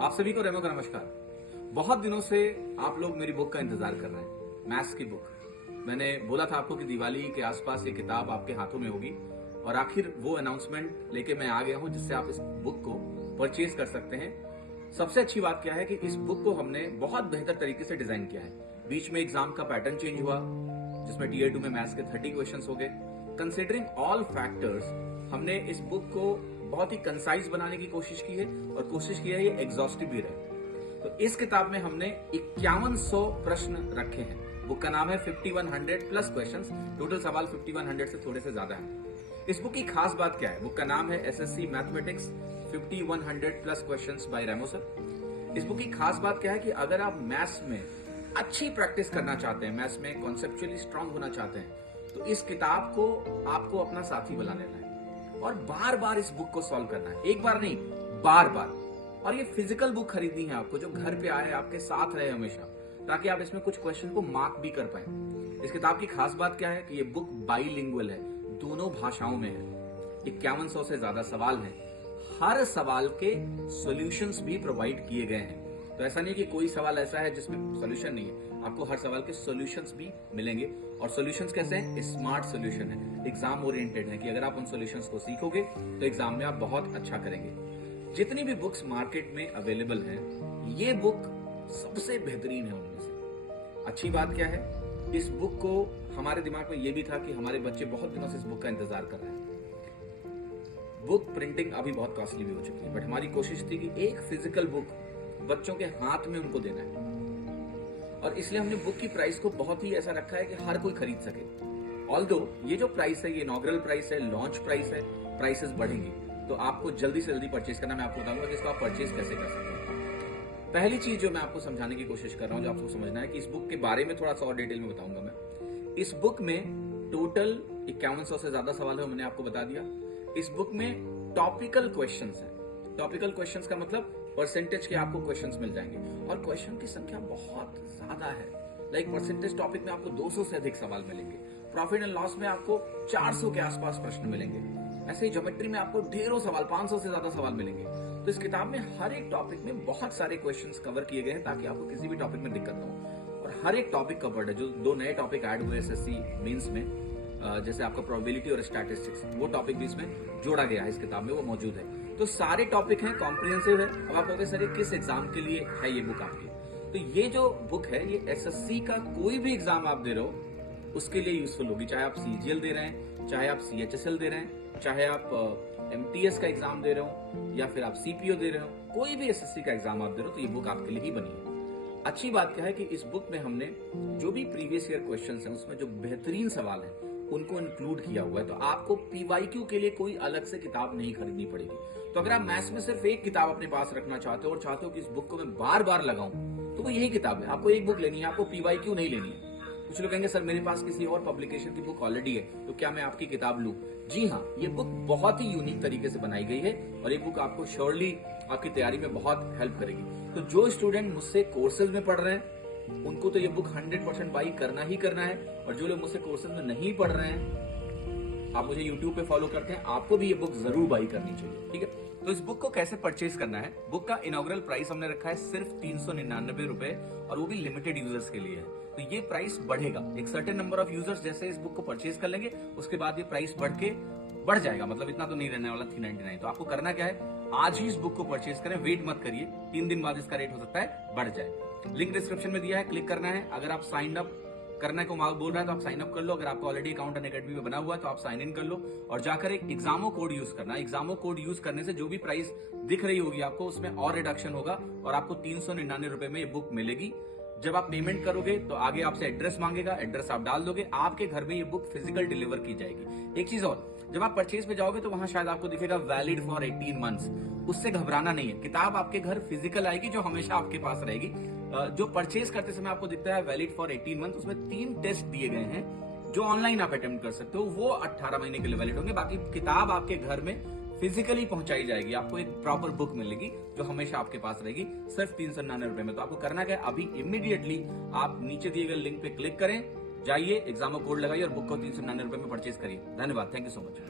आप सभी को रेमो का नमस्कार। बहुत दिनों से आप लोग मेरी बुक का इंतजार कर रहे हैं, मैथ्स की बुक। मैंने बोला था आपको कि दिवाली के आसपास ये किताब आपके हाथों में होगी और आखिर वो अनाउंसमेंट लेके मैं आ गया हूं जिससे आप इस बुक को परचेज कर सकते हैं। सबसे अच्छी बात क्या है कि इस बुक को हमने बहुत बेहतर तरीके से डिजाइन किया है। बीच में एग्जाम का पैटर्न चेंज हुआ जिसमें टीयर 2 में मैथ्स के 30 क्वेश्चंस हो गए। कंसिडरिंग ऑल फैक्टर्स हमने इस बुक को बहुत ही कंसाइज बनाने की कोशिश की है और कोशिश की है ये एग्जॉस्टिव भी रहे। तो इस किताब में हमने 5100 प्रश्न रखे हैं। बुक का नाम है 5100 प्लस क्वेश्चंस। टोटल सवाल 5100 से थोड़े से ज्यादा है। इस बुक की खास बात क्या है? बुक का नाम है SSC mathematics 5100 plus questions bye रेमो सर। इस बुक की खास बात क्या है कि अगर आप मैथ्स में अच्छी प्रैक्टिस करना चाहते हैं, मैथ्स में कॉन्सेप्चुअली स्ट्रांग होना चाहते हैं, तो इस किताब को आपको अपना साथी बना लेना है और बार बार इस बुक को सॉल्व करना है। एक बार नहीं, बार बार। और ये फिजिकल बुक खरीदनी है आपको, जो घर पे आए, आपके साथ रहे हमेशा, ताकि आप इसमें कुछ क्वेश्चन को मार्क भी कर पाए। इस किताब की खास बात क्या है कि ये बुक बाइलिंगुअल है, दोनों भाषाओं में है। 5100 से ज्यादा सवाल हैं, हर सवाल के सॉल्यूशंस भी प्रोवाइड किए गए हैं। तो ऐसा नहीं कि कोई सवाल ऐसा है जिसमें सॉल्यूशन नहीं है, आपको हर सवाल के सॉल्यूशंस भी मिलेंगे। और सॉल्यूशंस कैसे हैं? स्मार्ट सॉल्यूशन है, एग्जाम ओरिएंटेड है कि अगर आप उन सॉल्यूशंस को सीखोगे तो एग्जाम में आप बहुत अच्छा करेंगे। जितनी भी बुक्स मार्केट में अवेलेबल हैं, ये बुक सबसे बेहतरीन है उनमें से। अच्छी बात क्या है, इस बुक को हमारे दिमाग में ये भी था कि हमारे बच्चे बहुत दिनों से इस बुक का इंतजार कर रहे हैं। बुक प्रिंटिंग अभी बहुत कॉस्टली भी हो चुकी है, बट हमारी कोशिश थी कि एक फिजिकल बुक बच्चों के हाथ में उनको देना है। और इसलिए हमने बुक की प्राइस को बहुत ही ऐसा रखा है कि हर कोई खरीद सके। ऑल्दो ये जो प्राइस है, ये इनॉग्रल प्राइस है, लॉन्च प्राइस है, प्राइसेस बढ़ेंगी, तो आपको जल्दी से जल्दी परचेज करना। मैं आपको बताऊंगा कि इसको आप परचेज कैसे कर सकते हैं। पहली चीज जो मैं आपको समझाने की कोशिश कर रहा हूं, जो आपको समझना है, कि इस बुक के बारे में थोड़ा सा और डिटेल में बताऊंगा मैं। इस बुक में टोटल 5100 से ज्यादा सवाल है, मैंने आपको बता दिया। इस बुक में टॉपिकल क्वेश्चंस हैं। टॉपिकल क्वेश्चंस का मतलब परसेंटेज के आपको क्वेश्चंस मिल जाएंगे और क्वेश्चन की संख्या बहुत ज्यादा है। लाइक परसेंटेज टॉपिक में आपको 200 से अधिक सवाल मिलेंगे, प्रॉफिट एंड लॉस में आपको 400 के आसपास प्रश्न मिलेंगे, ऐसे ही ज्योमेट्री में आपको ढेरों सवाल, 500 से ज्यादा सवाल मिलेंगे। तो इस किताब में हर एक टॉपिक में बहुत सारे क्वेश्चंस कवर किए गए हैं ताकि आपको किसी भी टॉपिक में दिक्कत ना हो। और हर एक टॉपिक कवर्ड है। जो 2 नए टॉपिक ऐड हुए एसएससी मेंस में, जैसे आपका प्रोबेबिलिटी और स्टैटिस्टिक्स, वो टॉपिक भी इसमें जोड़ा गया है, इस किताब में वो मौजूद है। तो सारे टॉपिक हैं, कॉम्प्रिहेंसिव है। अब आप कहोगे सर ये किस एग्जाम के लिए है ये बुक आपकी? तो ये जो बुक है ये एसएससी का कोई भी एग्जाम आप दे रहे हो उसके लिए यूजफुल होगी। चाहे आप सीजीएल दे रहे हैं, चाहे आप सीएचएसएल दे रहे हैं, चाहे आप एमटीएस का एग्जाम दे रहे हो, या फिर आप सीपीओ दे रहे हो, कोई भी एसएससी का एग्जाम आप दे रहे हो तो ये बुक आपके लिए ही बनी है। अच्छी बात क्या है कि इस बुक में हमने जो भी प्रीवियस ईयर क्वेश्चन है उसमें जो बेहतरीन सवाल है उनको इंक्लूड किया हुआ है। तो आपको पीवाईक्यू के लिए कोई अलग से किताब नहीं खरीदनी पड़ेगी। तो अगर आप मैथ्स में सिर्फ एक किताब अपने पास रखना चाहते हो और चाहते हो कि इस बुक को मैं बार बार लगाऊं, तो वो यही किताब है। आपको एक बुक लेनी है, आपको पीवाईक्यू नहीं लेनी है। कुछ लोग कहेंगे सर मेरे पास किसी और पब्लिकेशन की बुक ऑलरेडी है, तो क्या मैं आपकी किताब लूं? जी हाँ, ये बुक बहुत ही यूनिक तरीके से बनाई गई है और ये बुक आपको श्योरली आपकी तैयारी में बहुत हेल्प करेगी। तो जो स्टूडेंट मुझसे कोर्सेज में पढ़ रहे हैं उनको तो ये बुक 100% बाई करना ही करना है। और जो लोग मुझसे कोर्सेज में नहीं पढ़ रहे हैं, आप मुझे YouTube पे फॉलो करते हैं, आपको भी ये बुक जरूर बाई करनी चाहिए, ठीक है? तो इस बुक को कैसे परचेज करना है? बुक का इनॉग्रल प्राइस हमने रखा है सिर्फ 399 रुपए, और वो भी लिमिटेड यूजर्स के लिए है। तो ये प्राइस बढ़ेगा, एक सर्टेन नंबर ऑफ यूजर्स जैसे इस बुक को परचेज कर लेंगे उसके बाद ये प्राइस बढ़ जाएगा। मतलब इतना तो नहीं रहने वाला 399। तो आपको करना क्या है, आज ही इस बुक को परचेज करें, वेट मत करिए, 3 दिन बाद इसका रेट हो सकता है बढ़ जाए। लिंक डिस्क्रिप्शन में दिया है, क्लिक करना है। अगर आप साइन अप करने को बोल रहा है तो आप साइन अप कर लो। अगर आपका ऑलरेडी अकाउंट अनअकैडमी में बना हुआ है तो आप साइन इन कर लो और जाकर एक एग्जामो कोड यूज करना। एग्जामो कोड यूज करने से जो भी प्राइस दिख रही होगी आपको उसमें और रिडक्शन होगा और आपको 399 रुपए में ये बुक मिलेगी। जब आप पेमेंट करोगे तो आगे आपसे एड्रेस मांगेगा, एड्रेस आप डाल दोगे, आपके घर में ये बुक फिजिकल डिलीवर की जाएगी। एक चीज और, जब आप परचेज पे जाओगे तो वहां शायद आपको दिखेगा वैलिड फॉर 18 मंथ्स। उससे घबराना नहीं है, किताब आपके घर फिजिकल आएगी जो हमेशा आपके पास रहेगी। जो परचेज करते समय आपको दिखता है वैलिड फॉर 18 मंथ, उसमें 3 टेस्ट दिए गए हैं जो ऑनलाइन आप अटेम्प्ट कर सकते हो, वो 18 महीने के लिए वैलिड होंगे। बाकी किताब आपके घर में फिजिकली पहुंचाई जाएगी, आपको एक प्रॉपर बुक मिलेगी जो हमेशा आपके पास रहेगी, सिर्फ 399 रुपए में। तो आपको करना क्या है, अभी इमीडिएटली आप नीचे दिए गए लिंक पे क्लिक करें, जाइए, एग्जामो कोड लगाइए और बुक को 399 रुपए में परचेज करिए। धन्यवाद, थैंक यू सो मच।